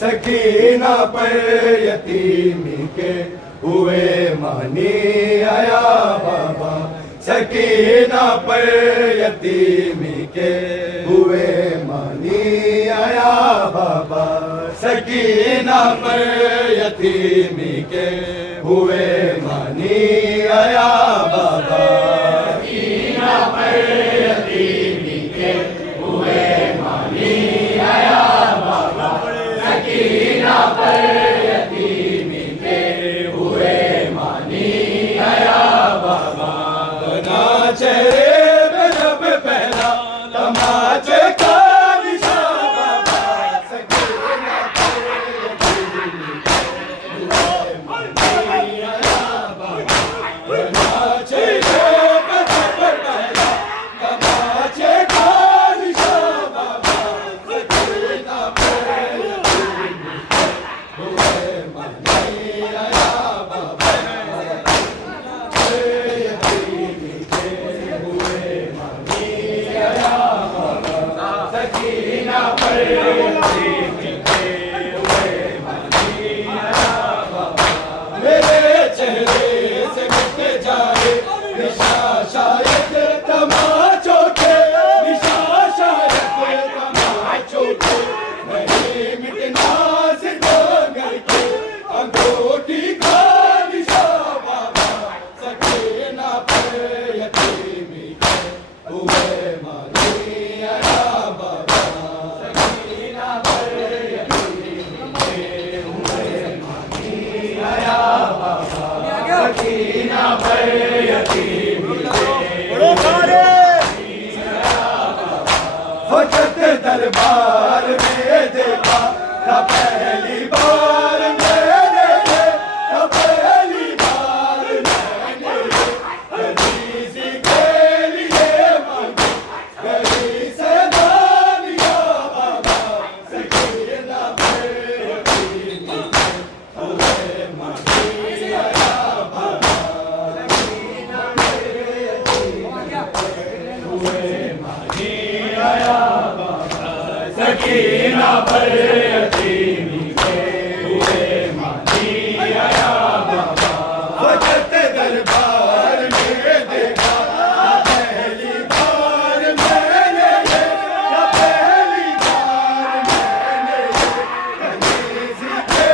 सकीना पर यतीमी के हुए मानी आया बाबा, सकीना पर यतीमी के हुए मानी आया बाबा, सकीना पर यतीमी के हुए मानी आया बाबा, सकीना पर यतीमी के हुए मानी आया बाबा, सकीना पर यतीमी के हुए मानी आया बाबा। चेहरे में जब पहला तमाचे का निशान बाबा, सकीना पर यतीमी के हुए मानी आया बाबा, चेहरे में जब पहला तमाचे का निशान बाबा, सकीना पर यतीमी के हुए मानी आया बाबा, यतीमी के हुए मानी आया बाबा। पर यतीमी फकत दरबार में देखा था पहली बार मैंने, था पहली बार मैंने कलीसी के लिए मांगी गली से दानिया बाबा सकीना पर यतीमी हुए मांगी आया बाबा सकीना पर यतीमी हुए मांगी आया सकीना पर यतीमी के हुए मानी आया बाबा फकत दरबार में देखा पहली बार मैंने, पहली बार मैंने कलीसी के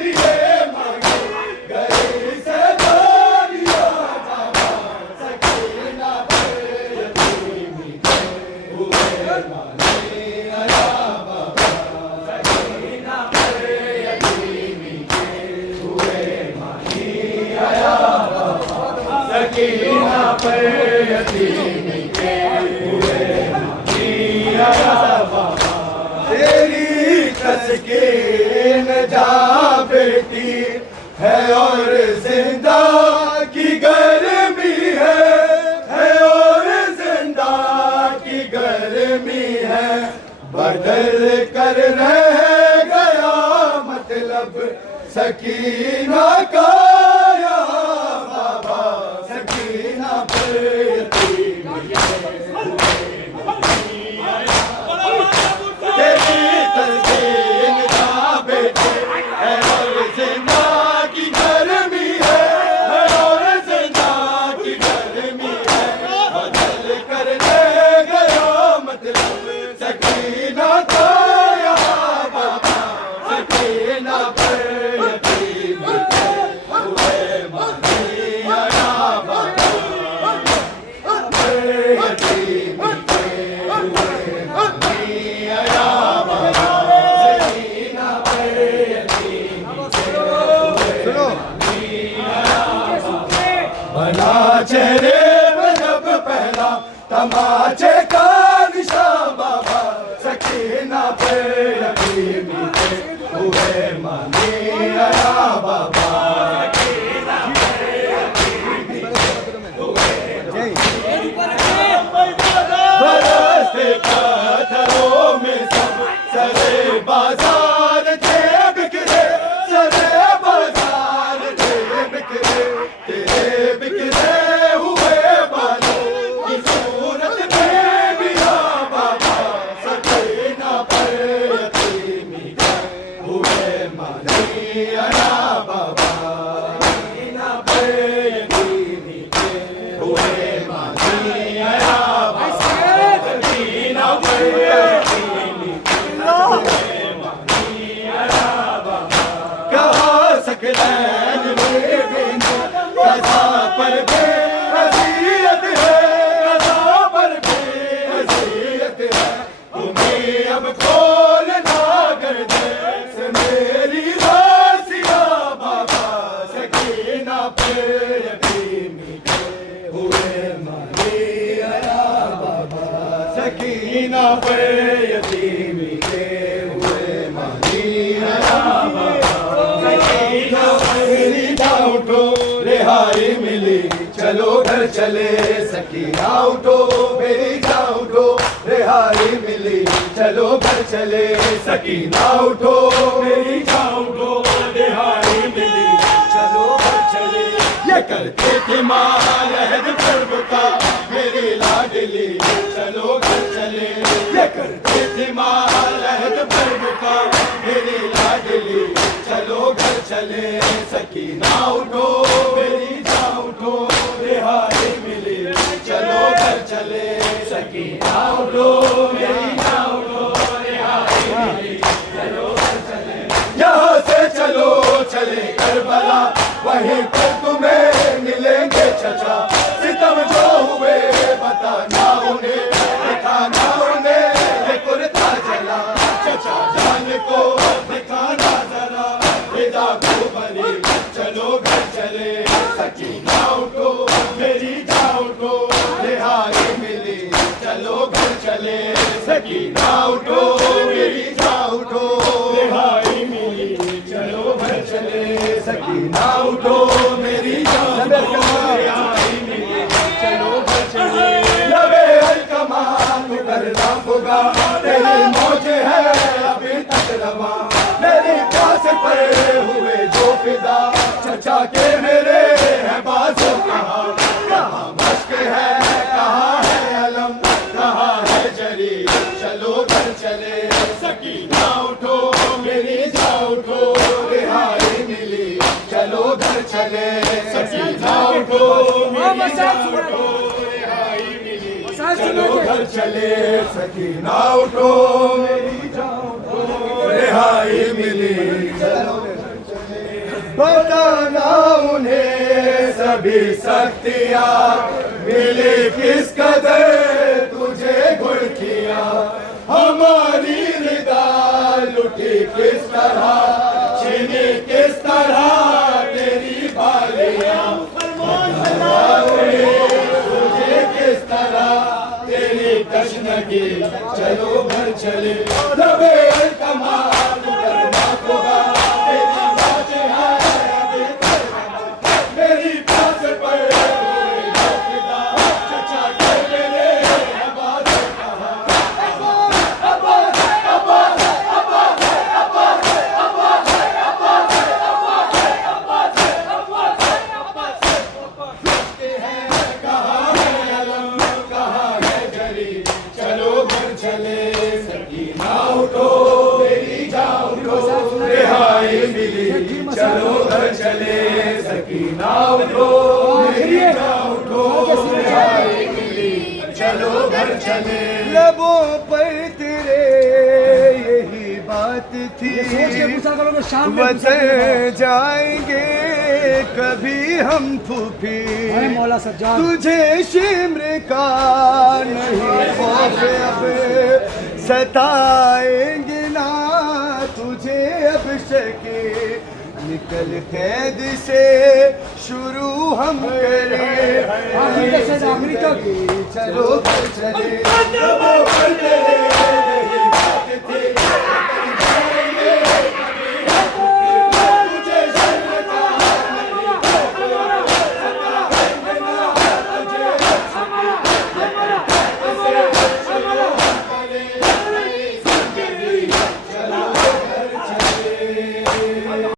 लिए मांगी गली से दानिया बाबा सकीना पर यतीमी के हुए मानी आया बाबा सकीना पर यतीमी के हुए मानी आया बाबा सकीना पर यतीमी के हुए मानी आया बाबा तेरी तस्कीन जा बेटी है और जिंदा की गर्मी है और जिंदा की गर्मी है बदल कर रह गया मतलब सकीना का या बाबा सकीना पर यतीमी तेरी तस्कीन का बेटे है और जिंदा की गर्मी है और जिंदा की गर्मी है बदल कर रह गया मतलब सकीना का या बाबा सकीना पर यतीमी के हुए मानी आया बाबा पर यतीमी के हुए मानी आया बाबा सकीना पर यतीमी के हुए मानी आया बाबा बना चेहरे में जब पहला तमाचे का निशान बाबा सकीना पर यतीमी के हुए मानी आया बाबा सकीना पर यतीमी के हुए बरसते पत्थरों में सब सरे बाजार थे बिखरे सरे बाजार थे बिखरे तेरे बिखरे हुए बालों की सूरत में भी आ बाबा सकीना पर यतीमी के हुए मानी आया बाबा सकीना पर यतीमी के हुए मानी आया बाबा सकीना पर यतीमी के हुए मानी आया बाबा कहा सकलैन में बिंदु कथा पर बेअज़ियत है कथा पर बेअज़ियत है तुम्हें अब खोलना गर्दे से मेरी रासिया बाबा सकीना पर यतीमी के हुए मानी आया बाबा सकीना पर यतीमी के हुए मानी आया बाबा सकीना मेरी जान उठो रिहाई मिली चलो घर चले सकीना उठो मेरी जान उठो रिहाई मिली चलो घर चले सकीना उठो मेरी जान उठो रिहाई मिली चलो घर चले ये करते थे मालहद पर्व का मेरी लाडली चलो घर चले ये करते थे मालहद पर्व का मेरी लाडली चलो घर चले सकीना उठो मेरी जान उठो रिहाई मिली चलो घर चले सकीना उठो मेरी जान उठो रिहाई मिली चलो घर चले यहाँ से चलो चले करबला वहीं पर तुम्हें मिलेंगे चचा सितम जो हुए बताना उन्हें दिखाना उन्हें ये कुर्ता जला चचा जान को दिखाना जरा विदा को बनी चलो घर चले सकीना उठो सकीना उठो मेरी जान उठो, रिहाई मिली चलो घर चले, सकीना उठो मेरी जान उठो, रिहाई मिली चलो घर चले, लबे अलकमान करना होगा, तेरी मौज है अभी तक रवा, मेरी प्यास पर हुए जो फिदा, चचा के मेरे है बाजू कहाँ मश्क है, कहाँ है अलम, कहाँ है जरी, चलो घर चले, सकीना उठो मेरी जान उठो, रिहाई मिली चलो घर चले, सकीना उठो मेरी जान उठो, रिहाई मिली चलो घर चले, सकीना उठो मेरी जान उठो, रिहाई मिली चलो घर चले, बताना उन्हें सभी शक्तियाँ मिली किस कदर तुझे गुल किया, हमारी रिदा लुटी किस तरह, छीनी किस तरह तेरी बालियाँ, तुझे किस तरह तेरी तशनगी, चलो घर चले, लबे कमाल करना होगा, तेरी बात है अभी तक, मेरी प्यास पर हुए जो फिदा, चचा के मेरे आवाज़ कहा, आवाज़ आवाज़ आवाज़ आवाज़ आवाज़ आवाज़ आवाज़ आवाज़ सकते हैं, कहाँ है अलम, कहाँ है जरी, चलो घर चले, सकीना उठो मेरी जान उठो, रिहाई मिली चलो घर चले, सकीना उठो मेरी जान उठो, रिहाई मिली चलो घर चले, लबों पर तेरे यही बात थी, वतन जाएंगे कभी हम फूफी, तुझे शिम्र का नहीं खौफ, अब सताएंगे ना तुझे अब शके, निकल कैद से शुरू हम करें, चलो घर चले,